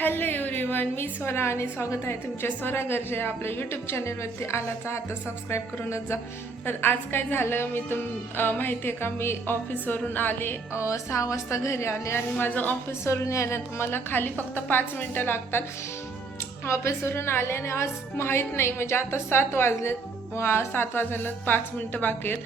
Hello everyone मी स्वरा आणि स्वागत आहे तुमच्या स्वरा गरजे आपल्या यूट्यूब चॅनलवरती आलाच आहात तर सबस्क्राईब करूनच जा. तर आज काय झालं मी तुम माहिती आहे का मी ऑफिसवरून आले सहा वाजता घरी आले आणि माझं ऑफिसवरून यायला मला खाली फक्त पाच मिनटं लागतात. ऑफिसवरून आले आणि आज माहीत नाही म्हणजे आता सात वाजलेत वा सात वाजायला पाच मिनटं बाकी आहेत.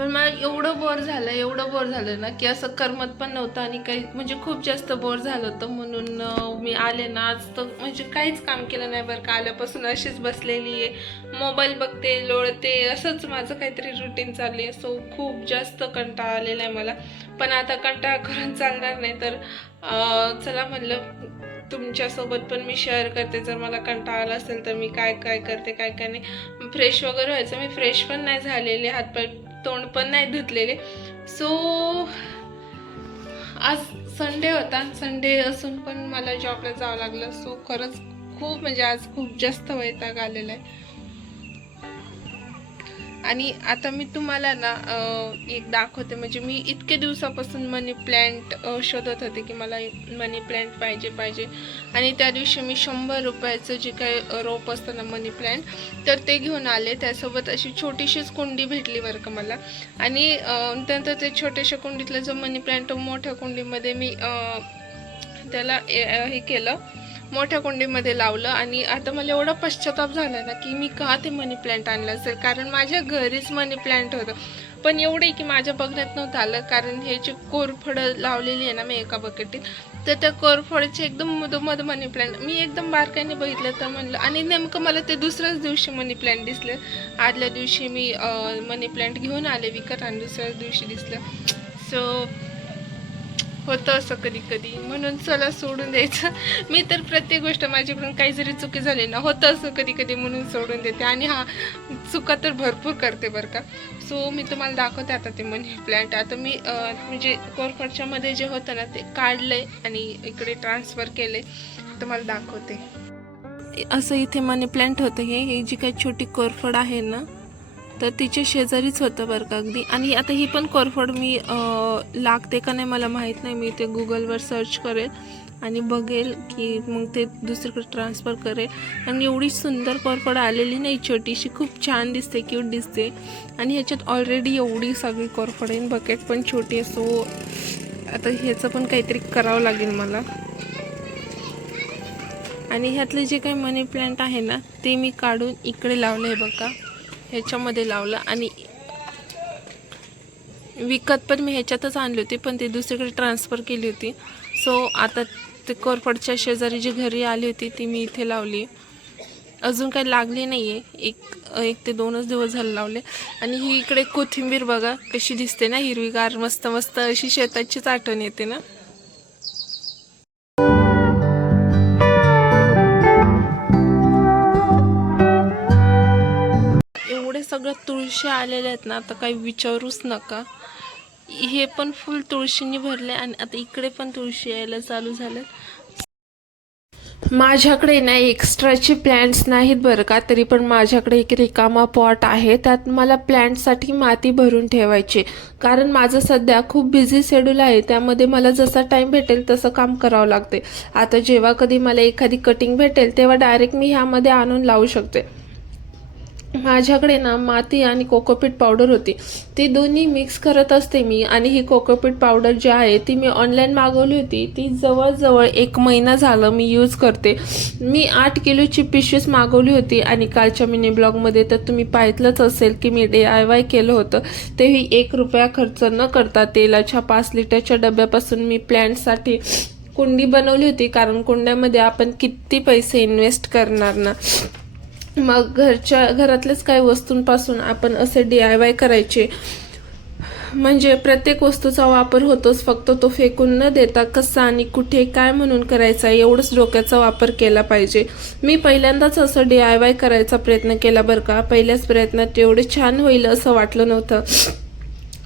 पण मला एवढं बोर झालं एवढं बोर झालं ना की असं करमत पण नव्हतं आणि काही म्हणजे खूप जास्त बोर झालं होतं म्हणून मी आले ना आज तर म्हणजे काहीच काम केलं नाही बरं का. आल्यापासून अशीच बसलेली आहे. मोबाईल बघते लोळते असंच माझं काहीतरी रुटीन चालली आहे. सो खूप जास्त कंटाळा आलेला आहे मला. पण आता कंटाळा करून चालणार नाही तर चला म्हणलं तुमच्यासोबत पण मी शेअर करते. जर मला कंटाळा आला असेल तर मी काय काय करते काय काय नाही. फ्रेश वगैरे व्हायचं. मी फ्रेश पण नाही झालेले. हातपाय तोंड पण नाही धुतलेले. सो आज संडे होता. संडे असून पण मला जॉबला जावं लागलं. सो खरंच खूप म्हणजे आज खूप जास्त वैताग आलेला आहे. आणि आता मी तुम्हाला ना एक दाखवते. म्हणजे मी इतके दिवसापासून मनी प्लॅन्ट शोधत होते की मला मनी प्लॅन्ट पाहिजे पाहिजे. आणि त्या दिवशी मी शंभर रुपयाचं जे काही रोप असतं ना मनी प्लॅन्ट तर ते घेऊन आले. त्यासोबत अशी छोटीशीच कुंडी भेटली बरं का मला. आणि त्यानंतर ते छोट्याशा कुंडीतलं जो मनी प्लॅन्ट मोठ्या कुंडीमध्ये मी त्याला ए- हे केलं. मोठ्या कुंडीमध्ये लावलं आणि आता मला एवढा पश्चाताप झाला ना की मी का ते मनी प्लॅन्ट आणलं असेल? कारण माझ्या घरीच मनी प्लॅन्ट होतं. पण एवढे की माझ्या बघण्यात नव्हतं आलं. कारण हे जे कोरफडं लावलेली आहे ना मी एका बकेटीत तर त्या कोरफडचे एकदम मधोमध मनी प्लॅन्ट मी एकदम बारकाईने बघितलं तर म्हणलं आणि नेमकं मला ते दुसऱ्याच दिवशी मनी प्लॅन्ट दिसले. आदल्या दिवशी मी मनी प्लॅन्ट घेऊन आले विकत आणि दुसऱ्याच दिवशी दिसलं. सो होतं असं कधी कधी. म्हणून चला सोडून द्यायचं. मी तर प्रत्येक गोष्ट माझ्याकडून काही जरी चुकी झाली ना होतं असं कधी कधी म्हणून सोडून देते. आणि हा चुका तर भरपूर करते बरं का. सो मी तुम्हाला दाखवते आता ते मनी प्लॅन्ट आता मी म्हणजे कोरफडच्यामध्ये जे होतं ना ते काढलं आहे आणि इकडे ट्रान्सफर केले तुम्हाला दाखवते. असं इथे मनी प्लॅन्ट होतं हे. ही जी काही छोटी कोरफड आहे ना तर तिच्या शेजारीच होतं बरं का अगदी. आणि आता ही पण कोरफड मी लागते का नाही मला माहीत नाही. मी ते गुगलवर सर्च करेल आणि बघेल की मग ते दुसरीकडे ट्रान्सफर करेल. आणि एवढी सुंदर कोरफड आलेली नाही छोटीशी खूप छान दिसते क्यूट दिसते. आणि ह्याच्यात ऑलरेडी एवढी सगळी कोरफड आहे. बकेट पण छोटी आहे सो आता ह्याचं पण काहीतरी करावं लागेल मला. आणि ह्यातले जे काही मनी प्लांट आहे ना ते मी काढून इकडे लावलं आहे बघा. ह्याच्यामध्ये लावलं आणि विकत पण मी ह्याच्यातच आणली होती पण ती दुसरीकडे ट्रान्सफर केली होती. सो आता ते कोरफडच्या शेजारी जी घरी आली होती ती मी इथे लावली. अजून काही लागली नाही आहे एक एक ते दोनच दिवस झाले लावले. आणि ही इकडे कोथिंबीर बघा कशी दिसते ना हिरवीगार मस्त मस्त अशी शेताचीच आठवण येते ना. सगळ्या तुळशी आलेल्या आहेत ना आता काही विचारूच नका. हे पण फुल तुळशीने भरले आणि आता इकडे पण तुळशी यायला चालू झालं माझ्याकडे ना एक्स्ट्राचे प्लॅन्ट्स नाहीत बरं का तरी पण माझ्याकडे एक रिकामा पॉट आहे. त्यात मला प्लॅन्टसाठी माती भरून ठेवायची. कारण माझं सध्या खूप बिझी शेड्यूल आहे त्यामध्ये मला जसा टाईम भेटेल तसं काम करावं लागते. आता जेव्हा कधी मला एखादी कटिंग भेटेल तेव्हा डायरेक्ट मी ह्यामध्ये आणून लावू शकते. माझ्याकडे ना माती आणि कोकोपीट पावडर होती. ती दोन्ही मिक्स करत असते मी आणि ही कोकोपीट पावडर जी आहे ती मी ऑनलाईन मागवली होती. ती जवळजवळ एक महिना झालं मी यूज करते. मी आठ किलोची पिशवीच मागवली होती आणि कालच्या मिनी ब्लॉगमध्ये तर तुम्ही पाहितलंच असेल की मी डे आय वाय केलं होतं. तेही एक रुपया खर्च न करता तेलाच्या पाच लिटरच्या डब्यापासून मी प्लॅन्टसाठी कुंडी बनवली होती. कारण कुंड्यामध्ये आपण किती पैसे इन्व्हेस्ट करणार ना? मग घरच्या घरातल्याच काही वस्तूंपासून आपण असे डी आय वाय करायचे. म्हणजे प्रत्येक वस्तूचा वापर होतोच फक्त तो फेकून न देता कसा आणि कुठे काय म्हणून करायचा एवढंच डोक्याचा वापर केला पाहिजे. मी पहिल्यांदाच असं डी आय वाय करायचा प्रयत्न केला बरं का. पहिल्याच प्रयत्नात एवढे छान होईल असं वाटलं नव्हतं.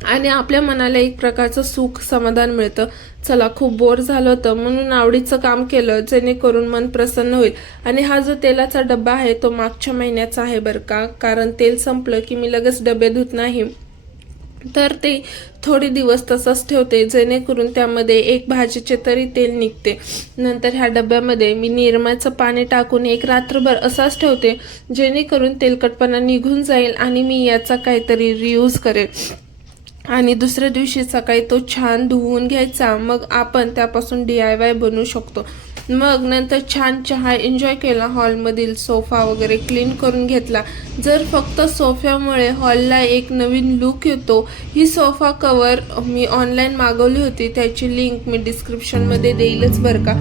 आणि आपल्या मनाला एक प्रकारचं सुख समाधान मिळतं. चला खूप बोर झालं होतं. म्हणून आवडीचं काम केलं जेणेकरून मन प्रसन्न होईल. आणि हा जो तेलाचा डब्बा आहे तो मागच्या महिन्याचा आहे बरं का. कारण तेल संपलं की मी लगेच डबे धुत नाही. तर ते थोडे दिवस तसंच ठेवते जेणेकरून त्यामध्ये एक भाजीचे तरी तेल निघते. नंतर ह्या डब्यामध्ये मी निरमाचं पाणी टाकून एक रात्रभर असाच ठेवते जेणेकरून तेलकटपणा निघून जाईल आणि मी याचा काहीतरी रियूज करेल. आणि दुसऱ्या दिवशी सकाळी तो छान धुवून घ्यायचा. मग आपण त्यापासून डी आय वाय बनवू शकतो. मग नंतर छान चहा एन्जॉय केला हॉलमधील सोफा वगैरे क्लीन करून घेतला. जर फक्त सोफ्यामुळे हॉलला एक नवीन लुक येतो ही सोफा कवर मी ऑनलाईन मागवली होती. त्याची लिंक मी डिस्क्रिप्शनमध्ये देईलच बरं का.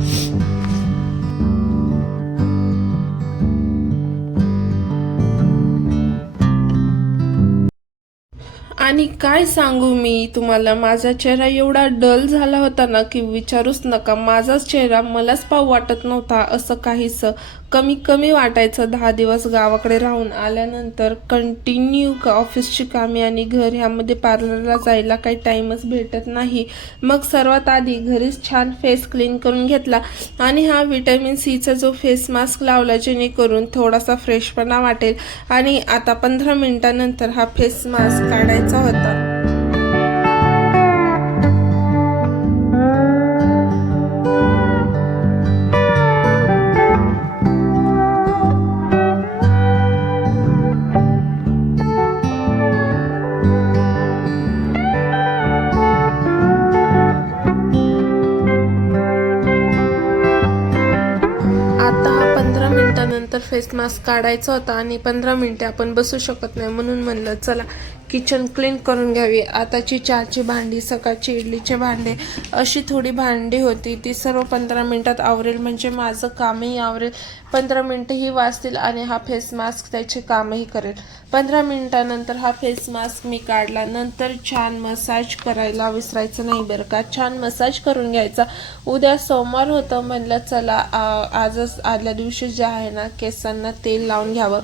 आणि काय सांगू मी तुम्हाला? माझा चेहरा एवढा डल झाला होता ना की विचारूच नका. माझाच चेहरा मलाच पाव वाटत नव्हता असं काहीसं. कमी कमी वाटायचं दहा दिवस गावाकडे राहून आल्यानंतर कंटिन्यू का ऑफिसची कामे आणि घर ह्यामध्ये पार्लरला जायला काही टाईमच भेटत नाही. मग सर्वात आधी घरीच छान फेस क्लीन करून घेतला आणि हा विटॅमिन सीचा जो फेस मास्क लावला जेणेकरून थोडासा फ्रेशपणा वाटेल. आणि आता पंधरा मिनिटानंतर हा फेस मास्क काढायचा होता. आता पंधरा फेस मास्क काढायचा होता आणि पंधरा मिनिटे आपण बसू शकत नाही म्हणून म्हणलं चला किचन क्लीन करून घ्यावी. आताची चहाची भांडी सकाळची इडलीचे भांडे अशी थोडी भांडी होती. ती सर्व पंधरा मिनटात आवरेल. म्हणजे माझं कामही आवरेल. पंधरा मिनटंही वाचतील आणि हा फेस मास्क त्याचे कामही करेल. पंधरा मिनटानंतर हा फेस मास्क मी काढला. नंतर छान मसाज करायला विसरायचं नाही बरं का. छान मसाज करून घ्यायचा. उद्या सोमवार होतं म्हणलं चला आजच आदल्या दिवशी जे आहे ना केसांना तेल लावून घ्यावं.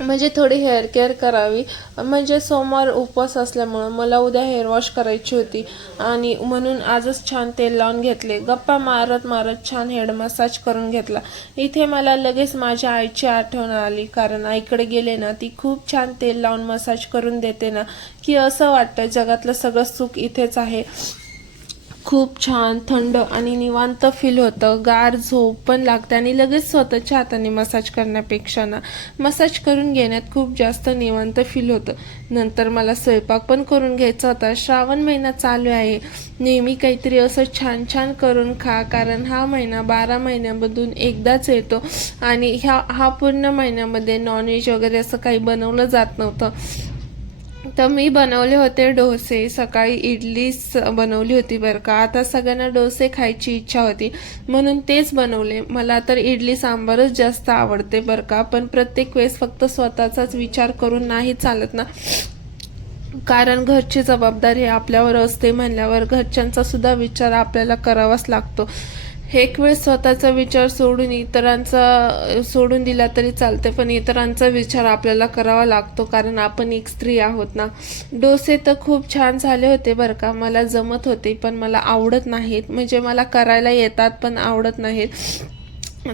म्हणजे थोडी हेअर केअर करावी. म्हणजे सोमवार उपवास असल्यामुळं मला उद्या हेअर वॉश करायची होती. आणि म्हणून आजच छान तेल लावून घेतले. गप्पा मारत मारत छान हेड मसाज करून घेतला. इथे मला लगेच माझ्या आईची आठवण आली. कारण आईकडे गेले ना ती खूप छान तेल लावून मसाज करून देते ना. की असं वाटतं जगातलं सगळं सुख इथेच आहे. खूप छान थंड आणि निवांत फील होतं. गार झोप पण लागते आणि लगेच स्वतःच्या हाताने मसाज करण्यापेक्षा ना मसाज करून घेण्यात खूप जास्त निवांत फील होतं. नंतर मला स्वयंपाक पण करून घ्यायचा होता. श्रावण महिना चालू आहे. नेहमी काहीतरी असं छान छान करून खा कारण हा महिना बारा महिन्यामधून एकदाच येतो आणि ह्या हा पूर्ण महिन्यामध्ये नॉनव्हेज वगैरे असं काही बनवलं जात नव्हतं. तर मी बनवले होते डोसे सकाळी इडली बनवली होती बरं का. आता सगळ्यांना डोसे खायची इच्छा होती म्हणून तेच बनवले. मला तर इडली सांबारच जास्त आवडते बरं का पण प्रत्येक वेळेस फक्त स्वतःचाच विचार करून नाही चालत ना. कारण घरची जबाबदारी आपल्यावर असते म्हणल्यावर घरच्यांचा सुद्धा विचार आपल्याला करावाच लागतो. एक वेळ स्वतःचा विचार सोडून इतरांचा सोडून दिला तरी चालते पण इतरांचा विचार आपल्याला करावा लागतो कारण आपण एक स्त्री आहोत ना. डोसे तर खूप छान झाले होते बरं का. मला जमत होते पण मला आवडत नाहीत. म्हणजे मला करायला येतात पण आवडत नाहीत.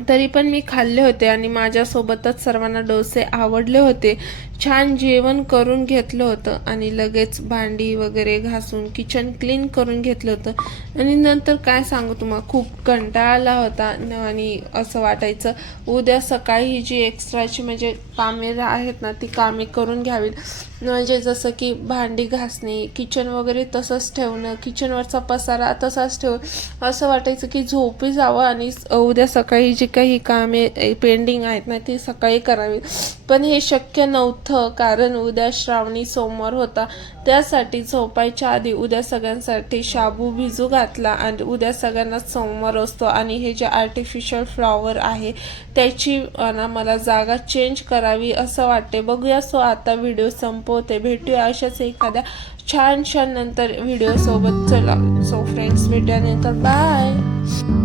तरी पण मी खाल्ले होते आणि माझ्यासोबतच सर्वांना डोसे आवडले होते. छान जेवण करून घेतलं होतं आणि लगेच भांडी वगैरे घासून किचन क्लीन करून घेतलं होतं. आणि नंतर काय सांगू तुम्हाला खूप कंटाळा आला होता आणि असं वाटायचं उद्या सकाळी ही जी एक्स्ट्राची म्हणजे कामे आहेत ना ती कामे करून घ्यावीत. म्हणजे जसं की भांडी घासणे किचन वगैरे तसंच ठेवणं किचनवरचा पसारा तसाच ठेवून असं वाटायचं की झोपी जावं आणि उद्या सकाळी जी काही कामे पेंडिंग आहेत ना ती सकाळी करावी पण हे शक्य नव्हतं. कारण उद्या श्रावणी सोमवार होता. त्यासाठी झोपायच्या आधी उद्या सगळ्यांसाठी शाबू भिजू घातला आणि उद्या सगळ्यांना सोमवार असतो आणि हे जे आर्टिफिशियल फ्लॉवर आहे त्याची ना मला जागा चेंज करावी असं वाटते. बघूया सो आता व्हिडिओ संपवते. भेटूया अशाच एखाद्या छान छान नंतर व्हिडिओसोबत चला सो फ्रेंड्स भेटूया नंतर. बाय